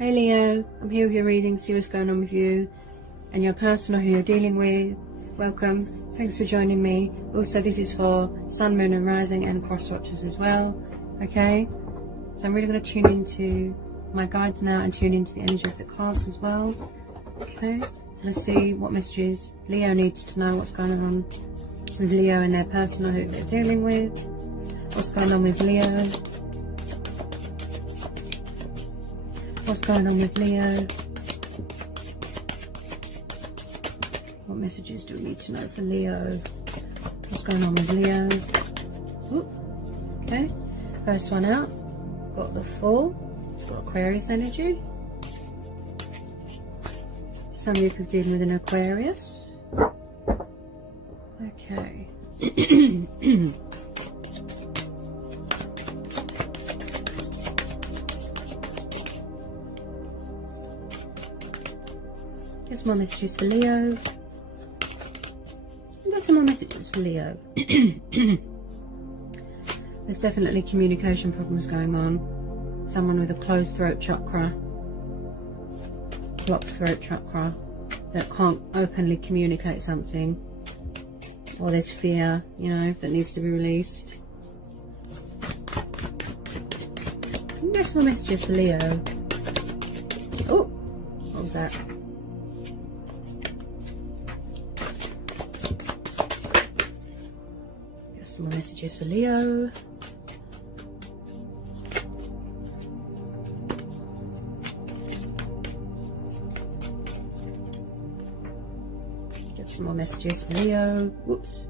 Hey Leo, I'm here with your reading, see what's going on with you and your person or who you're dealing with. Welcome, thanks for joining me. Also, this is for Sun, Moon and Rising and cross watchers as well. Okay, so I'm really going to tune into my guides now and tune into the energy of the cards as well. Okay, so let's see what messages Leo needs to know, what's going on with Leo and their person or who they're dealing with. What's going on with Leo? What's going on with Leo? What messages do we need to know for Leo? What's going on with Leo? Ooh, okay, first one out. Got the Fool. It's got Aquarius energy. Some of you could deal with an Aquarius. Okay. Get some more messages for Leo. Get some more messages for Leo. There's definitely communication problems going on. Someone with a closed throat chakra, blocked throat chakra, that can't openly communicate something. Or there's fear, you know, that needs to be released. Get some more messages for Leo. Oh, what was that? More messages for Leo. Get some more messages for Leo. Whoops.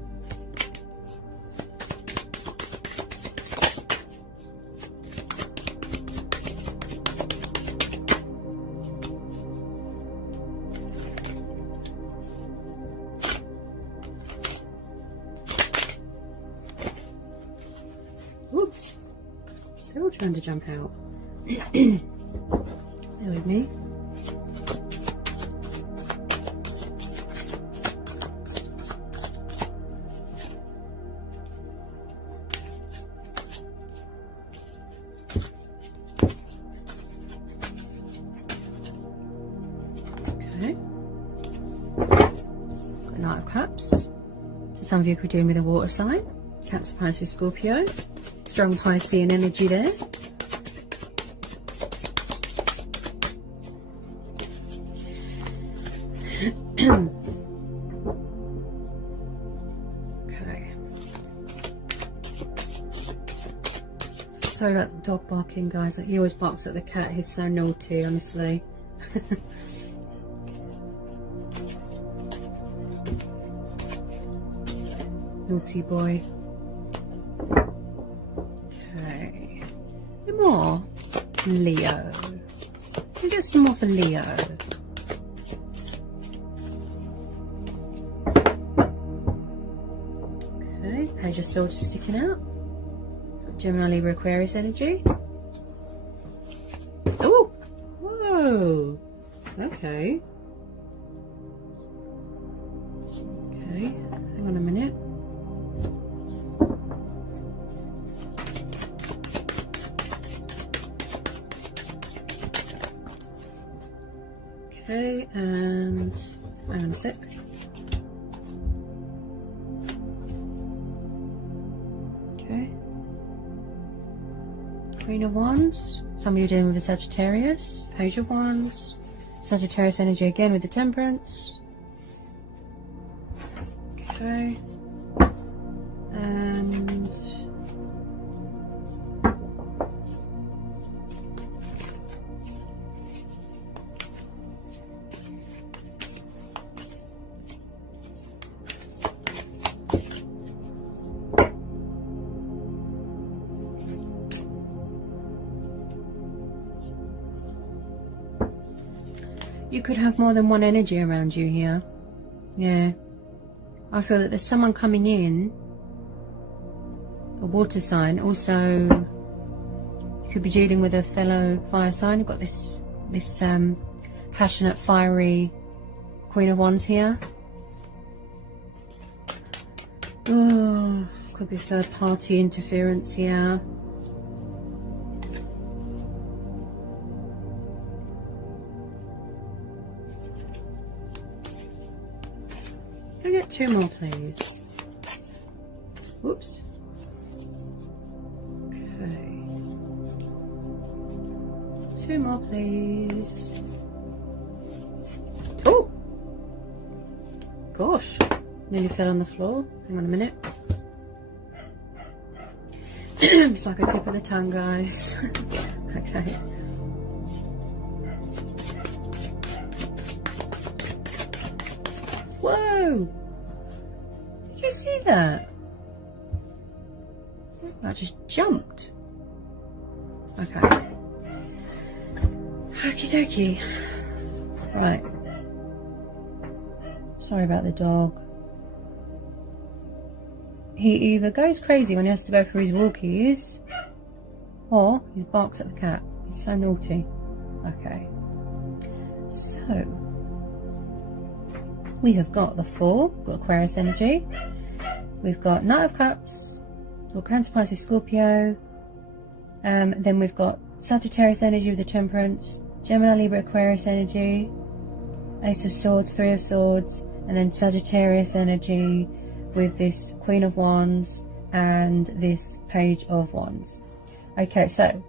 Whoops. They're all trying to jump out. Bear with me. Okay. Got a Knight of Cups. So some of you could be dealing with a water sign. Cancer, Pisces, Scorpio. Strong Piscean energy there. Okay. Sorry about the dog barking, guys. He always barks at the cat. He's so naughty, honestly. Naughty boy. More Leo. We get some more for Leo. Okay, Page of Swords is sticking out. So Gemini, Libra, Aquarius energy. Oh, whoa. Okay. Okay, hang on a minute. Okay, and hang on a sec. Okay. Queen of Wands. Some of you are dealing with a Sagittarius. Page of Wands. Sagittarius energy again with the Temperance. Okay. And you could have more than one energy around you here. Yeah. I feel that there's someone coming in, a water sign. Also, you could be dealing with a fellow fire sign. You've got this passionate, fiery Queen of Wands here. Oh, could be third party interference here. Can I get 2 more, please? Whoops. Okay. 2 more, please. Oh! Gosh. Nearly fell on the floor. Hang on a minute. It's like a tip of the tongue, guys. Okay. Whoa! Did you see that? I just jumped. Okay. Okie dokie. Right. Sorry about the dog. He either goes crazy when he has to go for his walkies, or he barks at the cat. He's so naughty. Okay. So, we have got the Fool, got Aquarius energy. We've got Knight of Cups, we've got Cancer, Pisces, Scorpio. Then we've got Sagittarius energy with the Temperance, Gemini, Libra, Aquarius energy, Ace of Swords, 3 of Swords, and then Sagittarius energy with this Queen of Wands and this Page of Wands. Okay, so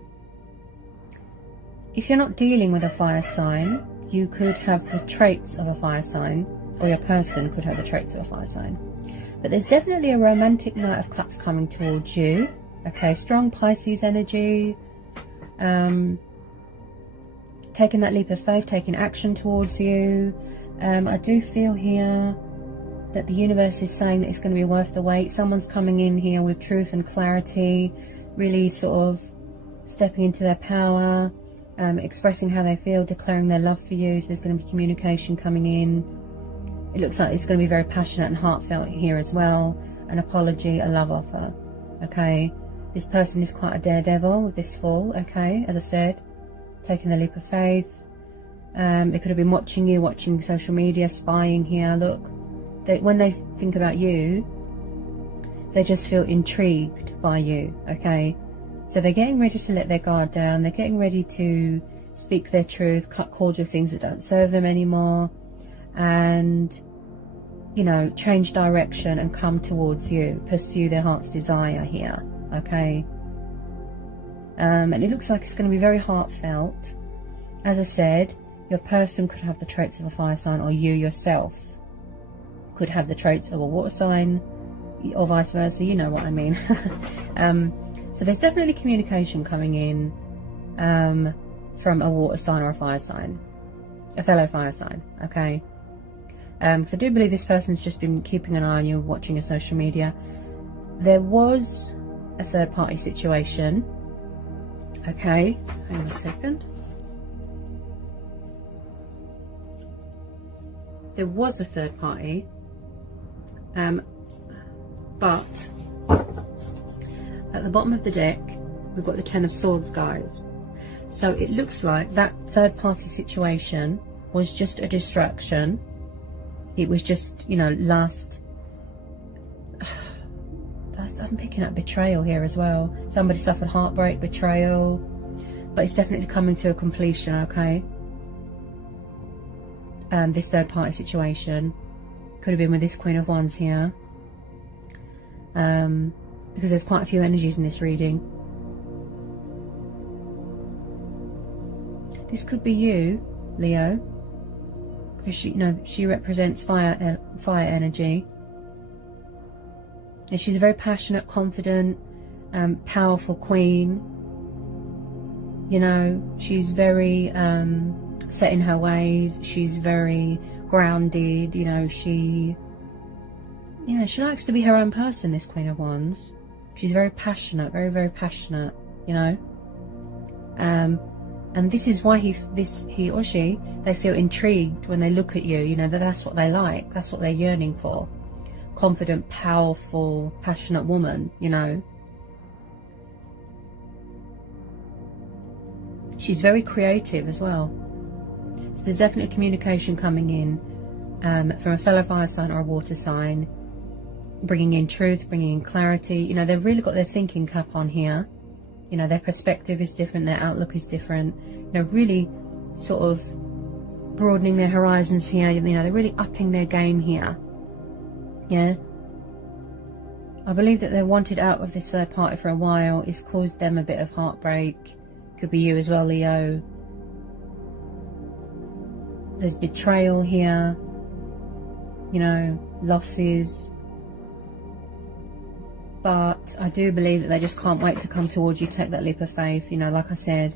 if you're not dealing with a fire sign, you could have the traits of a fire sign, or your person could have the traits of a fire sign. But there's definitely a romantic Knight of Cups coming towards you. Okay, strong Pisces energy, taking that leap of faith, taking action towards you. I do feel here that the universe is saying that it's going to be worth the wait. Someone's coming in here with truth and clarity, really sort of stepping into their power, expressing how they feel, declaring their love for you. So there's going to be communication coming in. It looks like it's going to be very passionate and heartfelt here as well. An apology, a love offer. Okay, this person is quite a daredevil with this Fool. Okay, as I said, taking the leap of faith. They could have been watching you, watching social media, spying here. Look, when they think about you, they just feel intrigued by you. Okay, so they're getting ready to let their guard down. They're getting ready to speak their truth, cut cords with things that don't serve them anymore, and, you know, change direction and come towards you, pursue their heart's desire here. Okay, and it looks like it's going to be very heartfelt. As I said, your person could have the traits of a fire sign, or you yourself could have the traits of a water sign, or vice versa. You know what I mean. So there's definitely communication coming in from a water sign or a fire sign, a fellow fire sign. Okay, because I do believe this person's just been keeping an eye on you, watching your social media. There was a third party situation. Okay, hang on a second. There was a third party, but at the bottom of the deck we've got the 10 of Swords, guys. So it looks like that third party situation was just a distraction. It was just, you know, I'm picking up betrayal here as well. Somebody suffered heartbreak, betrayal, but it's definitely coming to a completion. Okay, this third party situation could have been with this Queen of Wands here, because there's quite a few energies in this reading. This could be you, Leo, because she represents fire energy, and she's a very passionate, confident, powerful queen. You know, she's very set in her ways. She's very grounded. You know, she likes to be her own person, this Queen of Wands. She's very passionate, very, very passionate, you know. And this is why he or she, they feel intrigued when they look at you. You know, that's what they like. That's what they're yearning for. Confident, powerful, passionate woman, you know. She's very creative as well. So there's definitely communication coming in from a fellow fire sign or a water sign, bringing in truth, bringing in clarity. You know, they've really got their thinking cap on here. You know, their perspective is different, their outlook is different. You know, really sort of broadening their horizons here. You know, they're really upping their game here. Yeah. I believe that they're wanted out of this third party for a while. It's caused them a bit of heartbreak. Could be you as well, Leo. There's betrayal here. You know, losses. But I do believe that they just can't wait to come towards you, take that leap of faith. You know, like I said,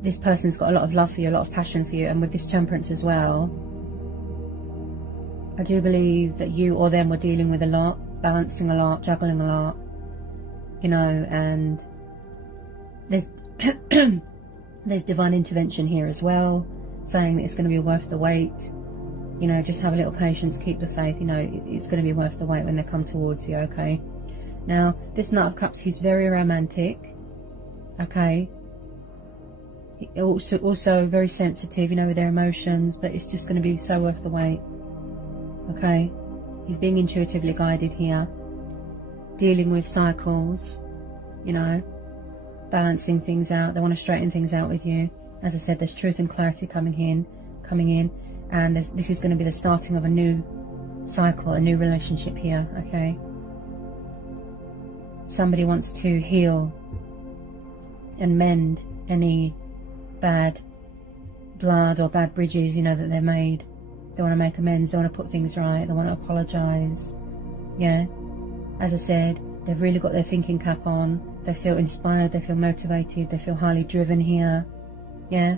this person's got a lot of love for you, a lot of passion for you, and with this Temperance as well, I do believe that you or them were dealing with a lot, balancing a lot, juggling a lot, you know, and there's there's divine intervention here as well, saying that it's going to be worth the wait. You know, just have a little patience, keep the faith, you know, it's going to be worth the wait when they come towards you, okay? Now, this Knight of Cups, he's very romantic, okay? Also very sensitive, you know, with their emotions, but it's just going to be so worth the wait, okay? He's being intuitively guided here, dealing with cycles, you know, balancing things out. They want to straighten things out with you. As I said, there's truth and clarity coming in, and this is going to be the starting of a new cycle, a new relationship here, okay? Somebody wants to heal and mend any bad blood or bad bridges, you know, that they're made. They want to make amends, they want to put things right, they want to apologise, yeah? As I said, they've really got their thinking cap on, they feel inspired, they feel motivated, they feel highly driven here, yeah?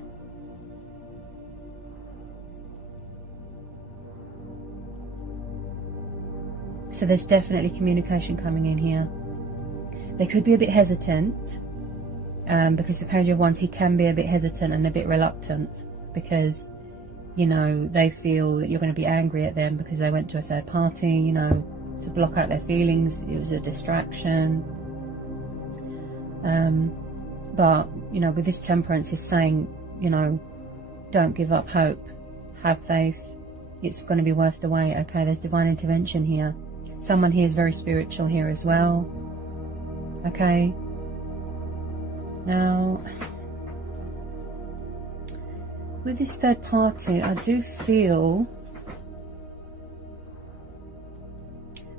So there's definitely communication coming in here. They could be a bit hesitant, because the Page of Wands, he can be a bit hesitant and a bit reluctant, because, you know, they feel that you're going to be angry at them because they went to a third party, you know, to block out their feelings. It was a distraction. But, you know, with this Temperance, is saying, you know, don't give up hope, have faith, it's going to be worth the wait, okay? There's divine intervention here. Someone here is very spiritual here as well, okay? Now, with this third party, I do feel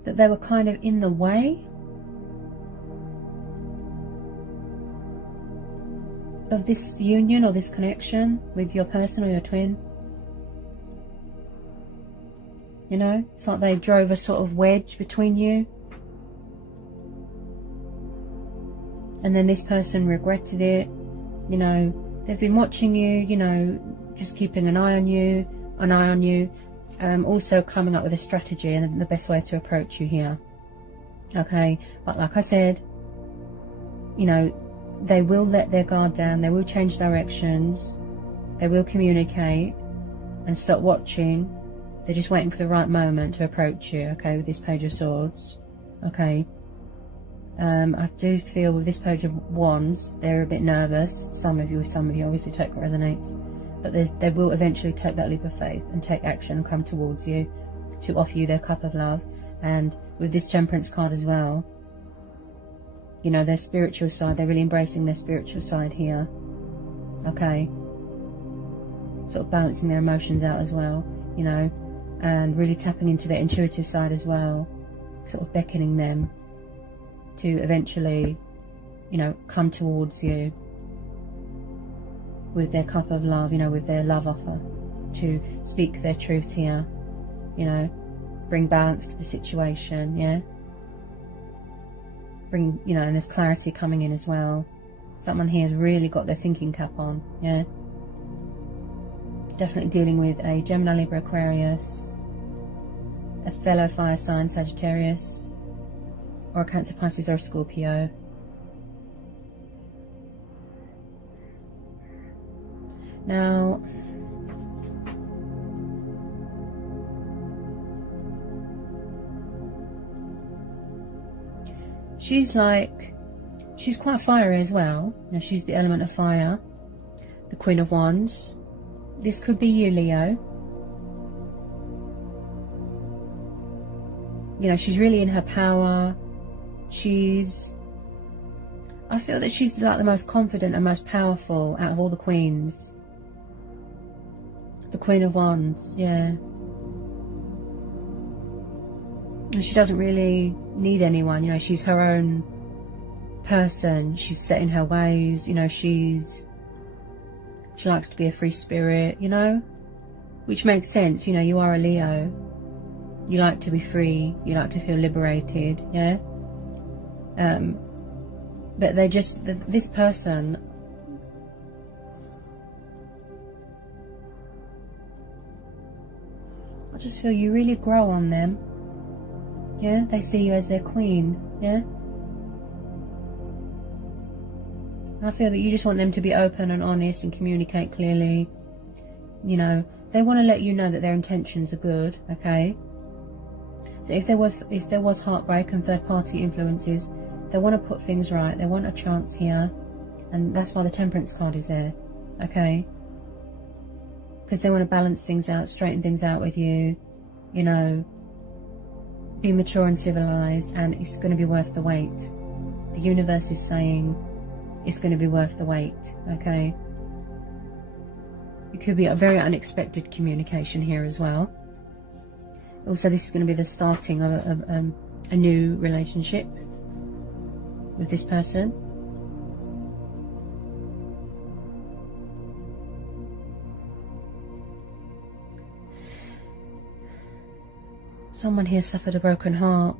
that they were kind of in the way of this union or this connection with your person or your twin. You know, it's like they drove a sort of wedge between you. And then this person regretted it. You know, they've been watching you, you know, just keeping an eye on you, also coming up with a strategy and the best way to approach you here. Okay, but like I said, you know, they will let their guard down, they will change directions, they will communicate and stop watching. They're just waiting for the right moment to approach you, okay, with this Page of Swords, okay. I do feel with this Page of Wands, they're a bit nervous. Some of you, obviously take what resonates. But they will eventually take that leap of faith and take action and come towards you to offer you their cup of love. And with this Temperance card as well, you know, their spiritual side, they're really embracing their spiritual side here, okay. Sort of balancing their emotions out as well, you know, and really tapping into their intuitive side as well, sort of beckoning them to eventually, you know, come towards you with their cup of love, you know, with their love offer, to speak their truth here, you know, bring balance to the situation, yeah, bring, you know, and there's clarity coming in as well. Someone here has really got their thinking cap on, yeah, definitely dealing with a Gemini, Libra, Aquarius, a fellow fire sign, Sagittarius, or a Cancer, Pisces, or a Scorpio. Now, she's quite fiery as well. You know, she's the element of fire, the Queen of Wands. This could be you, Leo. You know, she's really in her power. I feel that she's like the most confident and most powerful out of all the queens. The Queen of Wands, yeah. And she doesn't really need anyone, you know, she's her own person, she's set in her ways, you know, she likes to be a free spirit, you know, which makes sense, you know, you are a Leo, you like to be free, you like to feel liberated, yeah, but they just, this person, I just feel you really grow on them, yeah, they see you as their queen, yeah. I feel that you just want them to be open and honest and communicate clearly. You know, they want to let you know that their intentions are good, okay? So if there was heartbreak and third-party influences, they want to put things right. They want a chance here, and that's why the Temperance card is there, okay? Because they want to balance things out, straighten things out with you, you know, be mature and civilized, and it's going to be worth the wait. The universe is saying it's going to be worth the wait, okay? It could be a very unexpected communication here as well. Also, this is going to be the starting of a new relationship with this person. Someone here suffered a broken heart.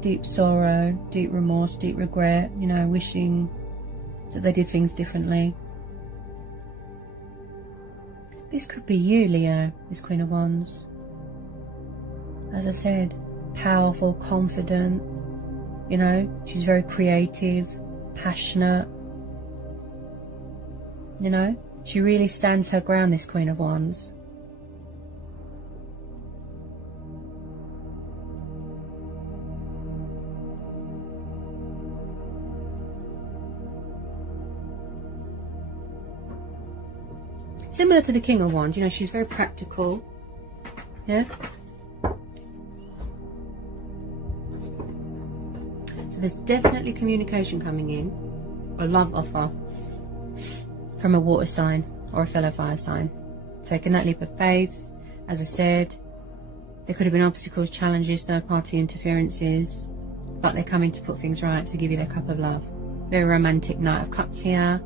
Deep sorrow, deep remorse, deep regret, you know, wishing that they did things differently. This could be you, Leo, this Queen of Wands. As I said, powerful, confident, you know, she's very creative, passionate, you know, she really stands her ground, this Queen of Wands. Similar to the King of Wands, you know, she's very practical, yeah? So there's definitely communication coming in, or love offer, from a water sign or a fellow fire sign. Taking that leap of faith, as I said, there could have been obstacles, challenges, third-party interferences, but they're coming to put things right, to give you their cup of love. Very romantic Knight of Cups here,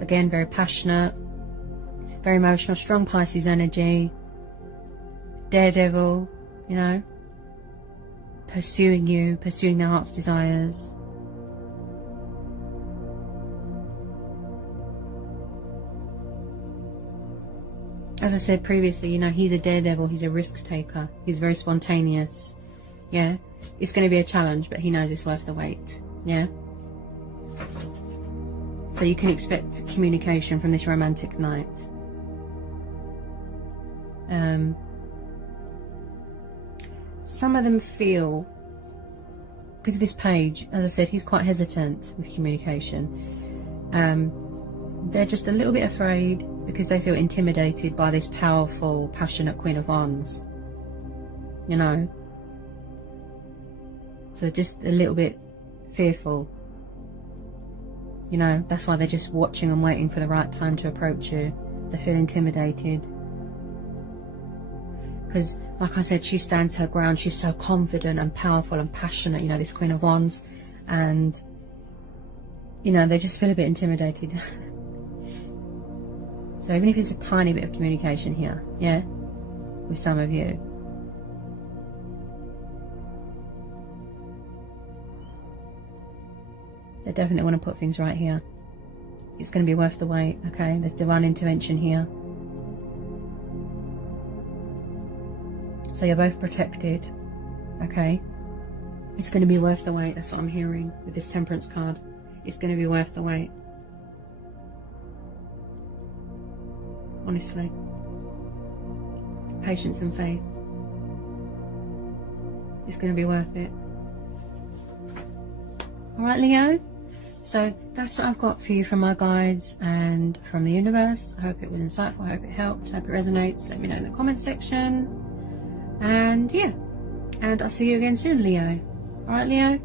again, very passionate, very emotional, strong Pisces energy, daredevil, you know, pursuing you, pursuing their heart's desires. As I said previously, you know, he's a daredevil, he's a risk taker, he's very spontaneous, yeah. It's going to be a challenge, but he knows it's worth the wait, yeah. So you can expect communication from this romantic knight. Some of them feel, because of this page, as I said, he's quite hesitant with communication. They're just a little bit afraid because they feel intimidated by this powerful, passionate Queen of Wands, you know. So just a little bit fearful, you know. That's why they're just watching and waiting for the right time to approach you. They feel intimidated because, like I said, she stands her ground. She's so confident and powerful and passionate, you know, this Queen of Wands, and you know, they just feel a bit intimidated. So even if it's a tiny bit of communication here, yeah, with some of you, they definitely want to put things right here. It's going to be worth the wait, okay? There's divine intervention here. So you're both protected, okay? It's going to be worth the wait. That's what I'm hearing with this Temperance card. It's going to be worth the wait. Honestly. Patience and faith. It's going to be worth it. Alright, Leo? So that's what I've got for you from my guides and from the universe. I hope it was insightful. I hope it helped. I hope it resonates. Let me know in the comment section. And yeah. And I'll see you again soon, Leo. Alright, Leo?